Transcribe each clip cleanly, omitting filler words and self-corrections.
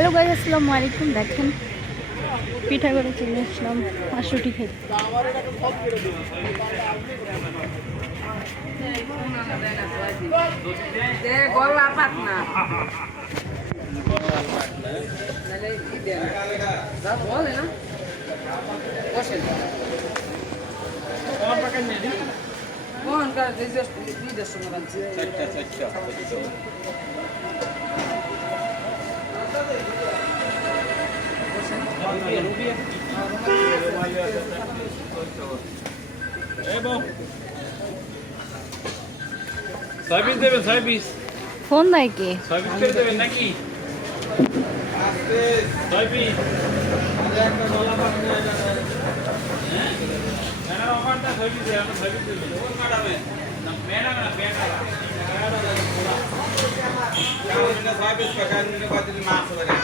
Hello guys, আসসালামু আলাইকুম। দেখেন পিঠা করে চলে আসলাম হাঁসুটি খেতে। সার্ভিস দেবেন সার্ভিস ফোন দেয় কে? সার্ভিস করে দেবেন নাকি সার্ভিস একটা গলা পাকনা হ্যাঁ ম্যাডাম আমারটা সার্ভিস দেন আমরা সার্ভিস দেবেন ওর ম্যাডামের না ম্যাডাম না ম্যাডাম এটা সার্ভিস কাকান নিয়ে বাতিল মাছ ধরে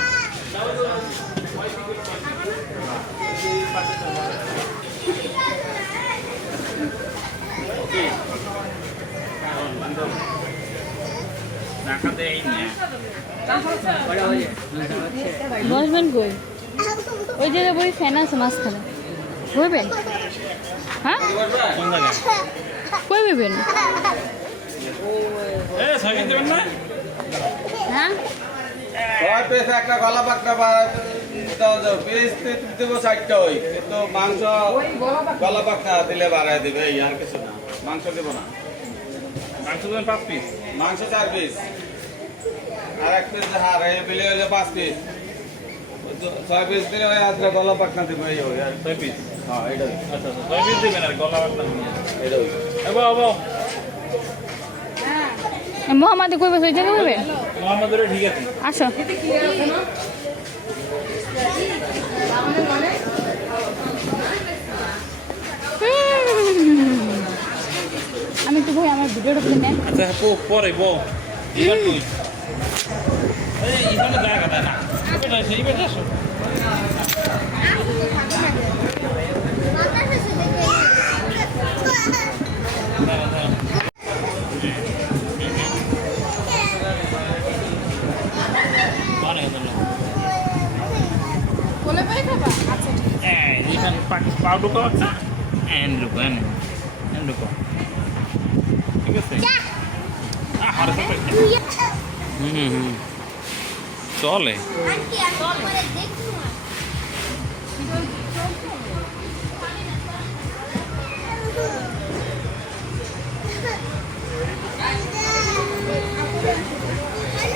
বসবেন কই? ওই জায়গায় বই ফ্যান আছে মাঝখানে, বইবেন? হ্যাঁ কই বইবেন? সার্ভিস দেবেন না হ্যাঁ একটা গলা পাকটা পিস দেবো 4টা ওই কিন্তু মাংস গলা পাকটা দিলে বাড়ায় দেবে এই আর কিছু না। মাংস দেবো না। মাংস দেবেন 5 পিস মাংস 4 পিস আর 1 পিস হার এই বিলে হলো 5 পিস 6 পিস দিলে ওই আজকে গলা পাকনা দেবে এই ওই আর 6 পিস হ্যাঁ এটা আচ্ছা আচ্ছা 6 পিস দেবেন আর গলা বাটনা এটা বাবা মোহাম্মদ কই বসে ওই জায়গায় বইবেন? মোহাম্মদের ঠিক আছে আসো। আমি তো ভাই আমার ভিডিওটা করে নেন। আচ্ছা পরে বউ এবার তুই এই ইখানে জায়গা দেয় না এটা সেই বেটা আসো পাউ ঢুকো একটা এন ঢুকো এন ঢুকো ঠিক আছে চলে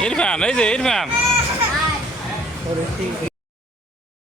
ইরফান এই যে ইরফান